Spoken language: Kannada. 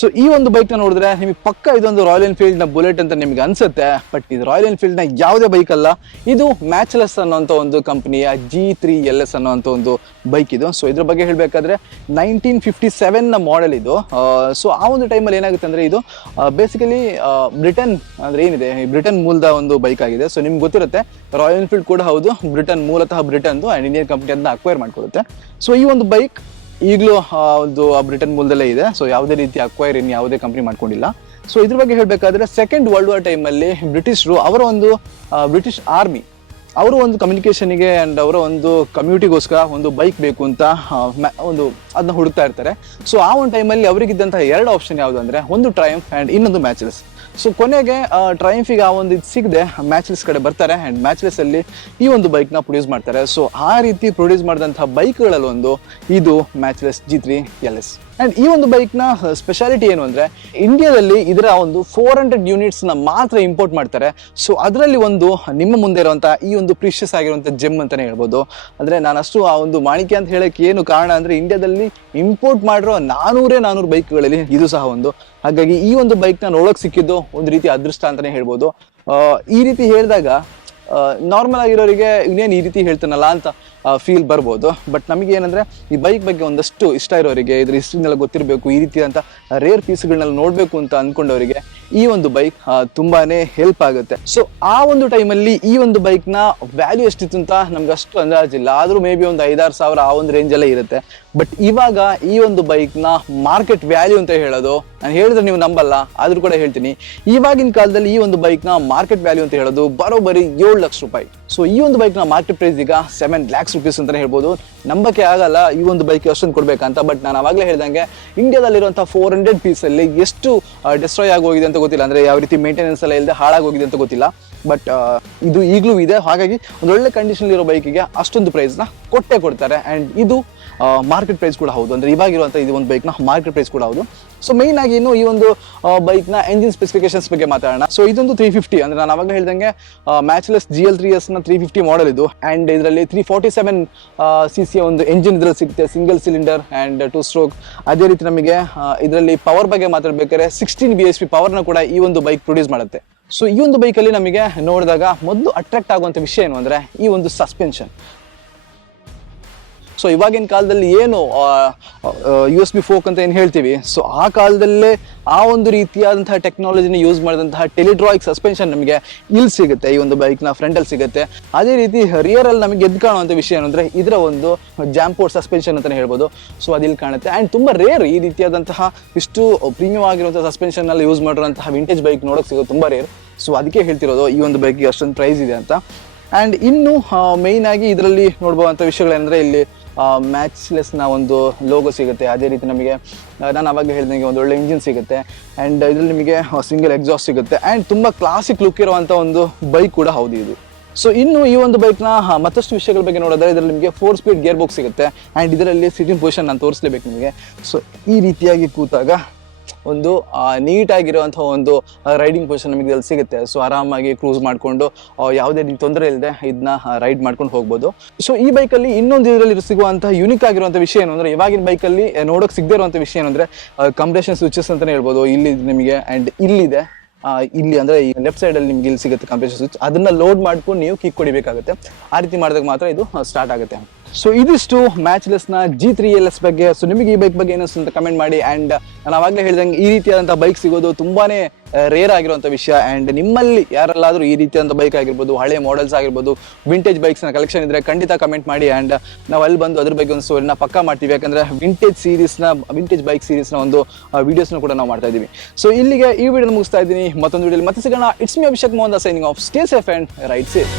ಸೊ ಈ ಒಂದು ಬೈಕ್ನ ನೋಡಿದ್ರೆ ನಿಮಗೆ ಪಕ್ಕ ಇದೊಂದು ರಾಯಲ್ ಎನ್ಫೀಲ್ಡ್ನ ಬುಲೆಟ್ ಅಂತ ನಿಮ್ಗೆ ಅನ್ಸುತ್ತೆ. ಬಟ್ ಇದು ರಾಯಲ್ ಎನ್ಫೀಲ್ಡ್ನ ಯಾವುದೇ ಬೈಕ್ ಅಲ್ಲ. ಇದು ಮ್ಯಾಚ್ಲೆಸ್ ಅನ್ನೋಂಥ ಒಂದು ಕಂಪನಿಯ ಜಿ ತ್ರೀ ಎಲ್ ಎಸ್ ಅನ್ನೋಂಥ ಒಂದು ಬೈಕ್ ಇದು. ಸೊ ಇದ್ರ ಬಗ್ಗೆ ಹೇಳಬೇಕಾದ್ರೆ ನೈನ್ಟೀನ್ ಫಿಫ್ಟಿ ಸೆವೆನ್ನ ಮಾಡೆಲ್ ಇದು. ಸೊ ಆ ಒಂದು ಟೈಮಲ್ಲಿ ಏನಾಗುತ್ತೆ ಅಂದ್ರೆ ಇದು ಬೇಸಿಕಲಿ ಬ್ರಿಟನ್ ಅಂದ್ರೆ ಏನಿದೆ? ಬ್ರಿಟನ್ ಮೂಲದ ಒಂದು ಬೈಕ್ ಆಗಿದೆ. ಸೊ ನಿಮ್ಗೆ ಗೊತ್ತಿರುತ್ತೆ ರಾಯಲ್ ಎನ್ಫೀಲ್ಡ್ ಕೂಡ ಹೌದು. ಬ್ರಿಟನ್ ಮೂಲತಃ ಬ್ರಿಟನ್ದು ಅಂಡ್ ಇಂಡಿಯನ್ ಕಂಪನಿ ಅದನ್ನ ಅಕ್ವೈರ್ ಮಾಡ್ಕೊಡುತ್ತೆ. ಸೊ ಈ ಒಂದು ಬೈಕ್ ಈಗಲೂ ಒಂದು ಬ್ರಿಟನ್ ಮೂಲದಲ್ಲೇ ಇದೆ. ಸೊ ಯಾವುದೇ ರೀತಿ ಅಕ್ವೈರ್ ಇನ್ ಯಾವುದೇ ಕಂಪ್ನಿ ಮಾಡ್ಕೊಂಡಿಲ್ಲ. ಸೊ ಇದ್ರ ಬಗ್ಗೆ ಹೇಳಬೇಕಾದ್ರೆ ಸೆಕೆಂಡ್ ವರ್ಲ್ಡ್ ವಾರ್ ಟೈಮಲ್ಲಿ ಬ್ರಿಟಿಷರು ಅವರ ಒಂದು ಬ್ರಿಟಿಷ್ ಆರ್ಮಿ ಅವರು ಒಂದು ಕಮ್ಯುನಿಕೇಷನ್ಗೆ ಅಂಡ್ ಅವರ ಒಂದು ಕಮ್ಯುನಿಟಿಗೋಸ್ಕರ ಒಂದು ಬೈಕ್ ಬೇಕು ಅಂತ ಒಂದು ಅದನ್ನ ಹುಡುಕ್ತಾ ಇರ್ತಾರೆ. ಸೊ ಆ ಒಂದು ಟೈಮಲ್ಲಿ ಅವರಿಗಿದ್ದಂತಹ ಎರಡು ಆಪ್ಷನ್ ಯಾವುದು ಅಂದರೆ, ಒಂದು ಟ್ರಯಂಫ್ ಆ್ಯಂಡ್ ಇನ್ನೊಂದು ಮ್ಯಾಚಸ್ ಸೊ ಕೊನೆಗೆ ಟ್ರಯಂಫಿಗೆ ಆ ಒಂದು ಇದು ಸಿಗದೆ ಮ್ಯಾಚ್ಲೆಸ್ ಕಡೆ ಬರ್ತಾರೆ ಆ್ಯಂಡ್ ಮ್ಯಾಚ್ಲೆಸ್ ಅಲ್ಲಿ ಈ ಒಂದು ಬೈಕ್ನ ಪ್ರೊಡ್ಯೂಸ್ ಮಾಡ್ತಾರೆ. ಸೊ ಆ ರೀತಿ ಪ್ರೊಡ್ಯೂಸ್ ಮಾಡಿದಂಥ ಬೈಕ್ಗಳಲ್ಲೊಂದು ಇದು Matchless G three L S and ಈ ಒಂದು ಬೈಕ್ನ ಸ್ಪೆಷಾಲಿಟಿ ಏನು ಅಂದರೆ ಇಂಡಿಯಾದಲ್ಲಿ ಇದರ ಒಂದು ಫೋರ್ ಹಂಡ್ರೆಡ್ ಯೂನಿಟ್ಸ್ನ ಮಾತ್ರ ಇಂಪೋರ್ಟ್ ಮಾಡ್ತಾರೆ. ಸೊ ಅದರಲ್ಲಿ ಒಂದು ನಿಮ್ಮ ಮುಂದೆ ಇರುವಂಥ ಈ ಒಂದು ಪ್ರಿಷಿಯಸ್ ಆಗಿರುವಂಥ ಜೆಮ್ ಅಂತಲೇ ಹೇಳ್ಬೋದು. ಅಂದರೆ ನಾನು ಅಷ್ಟು ಆ ಒಂದು ಮಾಣಿಕೆ ಅಂತ ಹೇಳಕ್ಕೆ ಏನು ಕಾರಣ ಅಂದರೆ ಇಂಡಿಯಾದಲ್ಲಿ ಇಂಪೋರ್ಟ್ ಮಾಡಿರೋ ನಾನೂರೇ ನಾನೂರು ಬೈಕ್ಗಳಲ್ಲಿ ಇದು ಸಹ ಒಂದು. ಹಾಗಾಗಿ ಈ ಒಂದು ಬೈಕ್ನ ನೋಡೋಕೆ ಸಿಕ್ಕಿದ್ದು ಒಂದು ರೀತಿ ಅದೃಷ್ಟ ಅಂತಲೇ ಹೇಳ್ಬೋದು. ಈ ರೀತಿ ಹೇಳಿದಾಗ ನಾರ್ಮಲ್ ಆಗಿರೋರಿಗೆ ಇನ್ನೇನು ಈ ರೀತಿ ಹೇಳ್ತಾನಲ್ಲ ಅಂತ ಫೀಲ್ ಬರ್ಬೋದು. ಬಟ್ ನಮಗೆ ಏನಂದ್ರೆ, ಈ ಬೈಕ್ ಬಗ್ಗೆ ಒಂದಷ್ಟು ಇಷ್ಟ ಇರೋರಿಗೆ, ಇದ್ರ ಹಿಸ್ಟ್ರಿನೆಲ್ಲ ಗೊತ್ತಿರಬೇಕು, ಈ ರೀತಿ ಅಂತ ರೇರ್ ಪೀಸ್ಗಳನ್ನೆಲ್ಲ ನೋಡಬೇಕು ಅಂತ ಅಂದ್ಕೊಂಡವರಿಗೆ ಈ ಒಂದು ಬೈಕ್ ತುಂಬಾನೇ ಹೆಲ್ಪ್ ಆಗುತ್ತೆ. ಸೊ ಆ ಒಂದು ಟೈಮಲ್ಲಿ ಈ ಒಂದು ಬೈಕ್ನ ವ್ಯಾಲ್ಯೂ ಎಷ್ಟಿತ್ತು ಅಂತ ನಮ್ಗೆ ಅಷ್ಟು ಅಂದಾಜಿಲ್ಲ ಆದರೂ ಮೇ ಬಿ ಒಂದು ಐದಾರು ಸಾವಿರ ಆ ಒಂದು ರೇಂಜಲ್ಲೇ ಇರುತ್ತೆ. ಬಟ್ ಇವಾಗ ಈ ಒಂದು ಬೈಕ್ನ ಮಾರ್ಕೆಟ್ ವ್ಯಾಲ್ಯೂ ಅಂತ ಹೇಳೋದು ನಾನು ಹೇಳಿದ್ರೆ ನೀವು ನಂಬಲ್ಲ, ಆದ್ರೂ ಕೂಡ ಹೇಳ್ತೀನಿ. ಇವಾಗಿನ ಕಾಲದಲ್ಲಿ ಈ ಒಂದು ಬೈಕ್ನ ಮಾರ್ಕೆಟ್ ವ್ಯಾಲ್ಯೂ ಅಂತ ಹೇಳೋದು ಬರೋಬ್ಬರಿ ಏಳು ಲಕ್ಷ ರೂಪಾಯಿ. ಸೊ ಈ ಒಂದು ಬೈಕ್ನ ಮಾರ್ಕೆಟ್ ಪ್ರೈಸ್ ಈಗ ಸೆವೆನ್ ಲ್ಯಾಕ್ಸ್ ರುಪೀಸ್ ಅಂತಲೇ ಹೇಳ್ಬೋದು. ನಂಬಕ್ಕೆ ಆಗಲ್ಲ, ಈ ಒಂದು ಬೈಕ್ ಅಷ್ಟೊಂದು ಕೊಡಬೇಕಂತ ಬಟ್ ನಾನು ಆವಾಗಲೇ ಹೇಳ್ದಂಗೆ ಇಂಡಿಯಾದಲ್ಲಿರುವಂಥ ಫೋರ್ ಹಂಡ್ರೆಡ್ ಪೀಸಲ್ಲಿ ಎಷ್ಟು ಡಿಸ್ಟ್ರಾಯ್ ಆಗೋಗಿದೆ ಅಂತ ಗೊತ್ತಿಲ್ಲ. ಅಂದರೆ ಯಾವ ರೀತಿ ಮೇಂಟೆನೆನ್ಸ್ ಎಲ್ಲ ಇಲ್ಲದೆ ಹಾಳಾಗೋಗಿದೆ ಅಂತ ಗೊತ್ತಿಲ್ಲ. ಬಟ್ ಇದು ಈಗಲೂ ಇದೆ. ಹಾಗಾಗಿ ಒಂದು ಒಳ್ಳೆ ಕಂಡೀಷನ್ ಇರೋ ಬೈಕಿಗೆ ಅಷ್ಟೊಂದು ಪ್ರೈಸ್ನ ಕೊಟ್ಟೆ ಕೊಡ್ತಾರೆ. ಆ್ಯಂಡ್ ಇದು ಮಾರ್ಕೆಟ್ ಪ್ರೈಸ್ ಕೂಡ ಹೌದು. ಅಂದರೆ ಇವಾಗಿರುವಂಥ ಇದು ಒಂದು ಬೈಕ್ನ ಮಾರ್ಕೆಟ್ ಪ್ರೈಸ್ ಕೂಡ ಹೌದು. ಸೊ ಮೈನ್ ಆಗಿ ಇನ್ನು ಈ ಒಂದು ಬೈಕ್ನ ಎಂಜಿನ್ ಸ್ಪೆಸಿಫಿಕೇಶನ್ಸ್ ಬಗ್ಗೆ ಮಾತಾಡೋಣ. ಸೊ ಇದೊಂದು ತ್ರೀ ಫಿಫ್ಟಿ ಅಂದರೆ ನಾನು ಅವಾಗ ಹೇಳ್ದಂಗೆ ಮ್ಯಾಚ್ಲೆಸ್ ಜಿ ಎಲ್ ತ್ರೀ ಎಸ್ನ ತ್ರೀ ಫಿಫ್ಟಿ ಮಾಡೆಲ್ ಇದು. ಆ್ಯಂಡ್ ಇದರಲ್ಲಿ ತ್ರೀ ಫೋರ್ಟಿ ಸೆವೆನ್ ಸಿ ಸಿಯ ಒಂದು ಎಂಜಿನ್ ಇದ್ರಲ್ಲಿ ಸಿಗುತ್ತೆ. Single cylinder and two stroke ಅದೇ ರೀತಿ ನಮಗೆ ಇದರಲ್ಲಿ ಪವರ್ ಬಗ್ಗೆ ಮಾತಾಡಬೇಕಾದ್ರೆ ಸಿಕ್ಸ್ಟೀನ್ ಬಿ ಎಸ್ ಪಿ ಪವರ್ನ ಕೂಡ ಈ ಒಂದು ಬೈಕ್ ಪ್ರೊಡ್ಯೂಸ್ ಮಾಡುತ್ತೆ. ಸೊ ಈ ಒಂದು ಬೈಕಲ್ಲಿ ನಮಗೆ ನೋಡಿದಾಗ ಮೊದಲು ಅಟ್ರಾಕ್ಟ್ ಆಗುವಂಥ ವಿಷಯ ಏನು ಅಂದರೆ ಈ ಒಂದು ಸಸ್ಪೆನ್ಷನ್ ಸೊ ಇವಾಗಿನ ಕಾಲದಲ್ಲಿ ಏನು ಯು ಎಸ್ ಬಿ ಫೋಕ್ ಅಂತ ಏನು ಹೇಳ್ತೀವಿ? ಸೊ ಆ ಕಾಲದಲ್ಲೇ ಆ ಒಂದು ರೀತಿಯಾದಂತಹ ಟೆಕ್ನಾಲಜಿನ ಯೂಸ್ ಮಾಡಿದಂತಹ ಟೆಲಿಡ್ರಾಯಿಕ್ ಸಸ್ಪೆನ್ಷನ್ ನಮಗೆ ಇಲ್ಲಿ ಸಿಗುತ್ತೆ. ಈ ಒಂದು ಬೈಕ್ನ ಫ್ರಂಟಲ್ಲಿ ಸಿಗುತ್ತೆ. ಅದೇ ರೀತಿ ರಿಯರ್ ಅಲ್ಲಿ ನಮಗೆ ಎದ್ದು ಕಾಣುವಂಥ ವಿಷಯ ಏನಂದ್ರೆ ಇದರ ಒಂದು ಜಾಂಪೋರ್ಟ್ ಸಸ್ಪೆನ್ಷನ್ ಅಂತಾನೆ ಹೇಳ್ಬೋದು. ಸೊ ಅದಿಲ್ಲಿ ಕಾಣುತ್ತೆ. ಆ್ಯಂಡ್ ತುಂಬ ರೇರ್ ಈ ರೀತಿಯಾದಂತಹ ಇಷ್ಟು ಪ್ರೀಮಿಯಂ ಆಗಿರುವಂಥ ಸಸ್ಪೆನ್ಷನ್ ಅಲ್ಲಿ ಯೂಸ್ ಮಾಡಿರುವಂತಹ ವಿಂಟೇಜ್ ಬೈಕ್ ನೋಡೋಕೆ ಸಿಗೋದು ತುಂಬ ರೇರ್ ಸೊ ಅದಕ್ಕೆ ಹೇಳ್ತಿರೋದು ಈ ಒಂದು ಬೈಕ್ಗೆ ಅಷ್ಟೊಂದು ಪ್ರೈಸ್ ಇದೆ ಅಂತ. ಆ್ಯಂಡ್ ಇನ್ನು ಮೇಯ್ನ್ ಆಗಿ ಇದರಲ್ಲಿ ನೋಡ್ಬೋದಂಥ ವಿಷಯಗಳೇನೆಂದರೆ ಇಲ್ಲಿ ಮ್ಯಾಚ್ಲೆಸ್ನ ಒಂದು ಲೋಗೋ ಸಿಗುತ್ತೆ. ಅದೇ ರೀತಿ ನಮಗೆ ನಾನು ಅವಾಗ ಹೇಳಿದಂಗೆ ಒಂದು ಒಳ್ಳೆ ಇಂಜಿನ್ ಸಿಗುತ್ತೆ. ಆ್ಯಂಡ್ ಇದರಲ್ಲಿ ನಿಮಗೆ ಸಿಂಗಲ್ ಎಕ್ಸಾಸ್ಟ್ ಸಿಗುತ್ತೆ. ಆ್ಯಂಡ್ ತುಂಬ ಕ್ಲಾಸಿಕ್ ಲುಕ್ ಇರುವಂಥ ಒಂದು ಬೈಕ್ ಕೂಡ ಹೌದು ಇದು. ಸೊ ಇನ್ನು ಈ ಒಂದು ಬೈಕ್ನ ಮತ್ತಷ್ಟು ವಿಷಯಗಳ ಬಗ್ಗೆ ನೋಡಿದ್ರೆ ಇದರಲ್ಲಿ ನಿಮಗೆ ಫೋರ್ ಸ್ಪೀಡ್ ಗೇರ್ ಬಾಕ್ಸ್ ಸಿಗುತ್ತೆ. ಆ್ಯಂಡ್ ಇದರಲ್ಲಿ ಸಿಟಿಂಗ್ ಪೊಸಿಷನ್ ನಾನು ತೋರಿಸ್ಲೇಬೇಕು ನಿಮಗೆ. ಸೊ ಈ ರೀತಿಯಾಗಿ ಕೂತಾಗ ಒಂದು ನೀಟಾಗಿರುವಂಥ ಒಂದು ರೈಡಿಂಗ್ ಪೊಸಿಷನ್ ನಮಗೆ ಅಲ್ಲಿ ಸಿಗುತ್ತೆ. ಸೊ ಆರಾಮಾಗಿ ಕ್ರೂಸ್ ಮಾಡಿಕೊಂಡು ಯಾವುದೇ ರೀತಿ ತೊಂದರೆ ಇಲ್ಲದೆ ಇದನ್ನ ರೈಡ್ ಮಾಡ್ಕೊಂಡು ಹೋಗ್ಬೋದು. ಸೊ ಈ ಬೈಕಲ್ಲಿ ಇನ್ನೊಂದು ಇದರಲ್ಲಿ ಸಿಗುವಂಥ ಯುನಿಕ್ ಆಗಿರುವಂಥ ವಿಷಯ ಏನು ಅಂದರೆ, ಇವಾಗಿನ ಬೈಕಲ್ಲಿ ನೋಡೋಕೆ ಸಿಗದೇ ಇರುವಂಥ ವಿಷಯ ಏನಂದರೆ ಕಂಪ್ರೆಷನ್ ಸ್ವಿಚಸ್ ಅಂತಲೇ ಹೇಳ್ಬೋದು. ಇಲ್ಲಿ ನಿಮಗೆ ಆ್ಯಂಡ್ ಇಲ್ಲಿದೆ. ಇಲ್ಲಿ ಅಂದ್ರೆ, ಈ ಲೆಫ್ಟ್ ಸೈಡ್ ಅಲ್ಲಿ ನಿಮ್ಗೆ ಇಲ್ಲಿ ಸಿಗುತ್ತೆ ಕಂಪ್ರೆಷನ್ ಸ್ವಿಚ್ ಅದನ್ನ ಲೋಡ್ ಮಾಡ್ಕೊಂಡು ನೀವು ಕಿಕ್ ಕೊಡಿಬೇಕಾಗುತ್ತೆ ಆ ರೀತಿ ಮಾಡಿದಾಗ ಮಾತ್ರ ಇದು ಸ್ಟಾರ್ಟ್ ಆಗುತ್ತೆ. ಸೊ ಇದಿಷ್ಟು ಮ್ಯಾಚ್ಲೆಸ್ನ ಜಿ ತ್ರೀ ಎಲ್ ಎಸ್ ಬಗ್ಗೆ. ಸೊ ನಿಮಗೆ ಈ ಬೈಕ್ ಬಗ್ಗೆ ಏನಿಸ್ತು ಅಂತ ಕಮೆಂಟ್ ಮಾಡಿ. ಅಂಡ್ ನಾನು ಆವಾಗಲೇ ಹೇಳಿದಂಗೆ ಈ ರೀತಿಯಾದಂಥ ಬೈಕ್ ಸಿಗೋದು ತುಂಬಾನೇ ರೇರ್ ಆಗಿರುವಂಥ ವಿಷಯ. ಅಂಡ್ ನಿಮ್ಮಲ್ಲಿ ಯಾರಲ್ಲಾದರೂ ಈ ರೀತಿಯಾದಂಥ ಬೈಕ್ ಆಗಿರ್ಬೋದು, ಹಳೆ ಮಾಡೆಲ್ಸ್ ಆಗಿರ್ಬೋದು ವಿಂಟೇಜ್ ಬೈಕ್ಸ್ನ ಕಲೆಕ್ಷನ್ ಇದ್ರೆ ಖಂಡಿತ ಕಮೆಂಟ್ ಮಾಡಿ. ಅಂಡ್ ನಾವು ಅಲ್ಲಿ ಬಂದು ಅದ್ರ ಬಗ್ಗೆ ಒಂದು ಸ್ಟೋರಿನ ಪಕ್ಕಾ ಮಾಡ್ತೀವಿ. ಯಾಕಂದ್ರೆ ವಿಂಟೇಜ್ ಸೀರೀಸ್ನ ವಿಂಟೇಜ್ ಬೈಕ್ ಸೀರೀಸ್ನ ಒಂದು ವಿಡಿಯೋಸ್ನ ಕೂಡ ನಾವು ಮಾಡ್ತಾ ಇದೀವಿ ಸೊ ಇಲ್ಲಿಗೆ ಈ ವಿಡಿಯೋ ಮುಗಿಸ್ತಾ ಇದ್ದೀನಿ. ಮತ್ತೊಂದು ವಿಡಿಯೋ ಮತ್ತೆ ಸಿಗೋಣ. It's me Abhishek Mohan signing off stay safe and ride safe